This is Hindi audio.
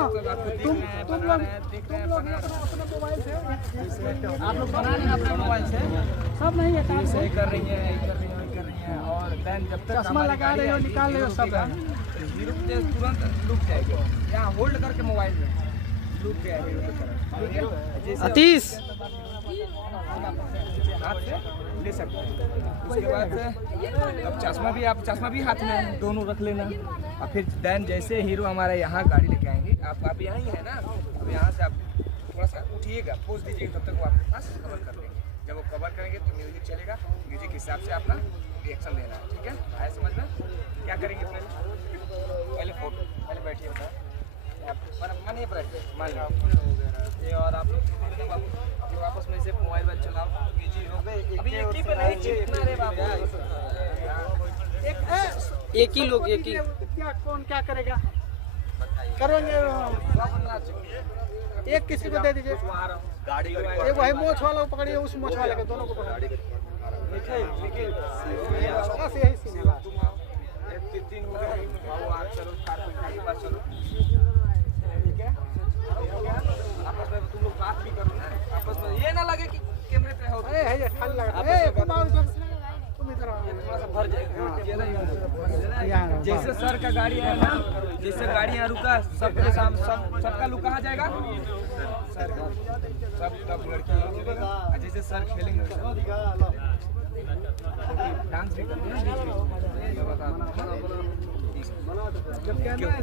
तुम लोग अपना मोबाइल से आप लोग बना रहे हैं अपने मोबाइल से, सब नहीं है काम सही कर रही है, और देन जब तक चश्मा लगा रहे हो निकाल रहे हो सब हीरो पे तुरंत रुक जाएगा, यहाँ होल्ड करके मोबाइल में रुक गया हीरो की तरफ। अतीश हाथ से ले सकते हैं। उसके बाद अब चश्मा भी हाथ में दोनों रख लेना, और फिर देन जैसे हीरो हमारा यहाँ गाड़ी लेके आएंगे, आप यहाँ ही है ना, अब यहाँ से आप थोड़ा सा उठिएगा, पोज दीजिएगा, तब तक वो आपके पास कवर कर लेंगे। जब वो कवर करेंगे तो म्यूजिक चलेगा, म्यूजिक के हिसाब से अपना रिएक्शन देना है, ठीक है? आए समझ में? क्या करेंगे पहले फोटो, पहले बैठिए, बताओ मन ही पर मान लो ये, और आप लोग आपस में से मोबाइल चलाओ, अभी एक ही पे नहीं चिपकना रे बाबू, एक ही लोग एक ही क्या कौन क्या करेगा करेंगे, एक किसी को दे दीजिए, गाड़ी एक वही मोछ वाला को पकड़िए, उस मोछ वाले को दोनों को पकड़िए, बस यही सीन है। तीन हो गए, चलो चलो, ठीक है? आपस में तुम लोग बात भी करो ना, आपस में ये ना लगे कि कैमरे पे हो, अरे है खाली लगा ए तुम इधर आओ, थोड़ा सा भर जाएगा। जैसे सर का गाड़ी है ना, जैसे गाड़ी यहाँ रुका, सबके सामने सबका लुक कहाँ जाएगा, सर सब लड़की, जैसे सर खेलेंगे डांस भी करेंगे, जब कहना है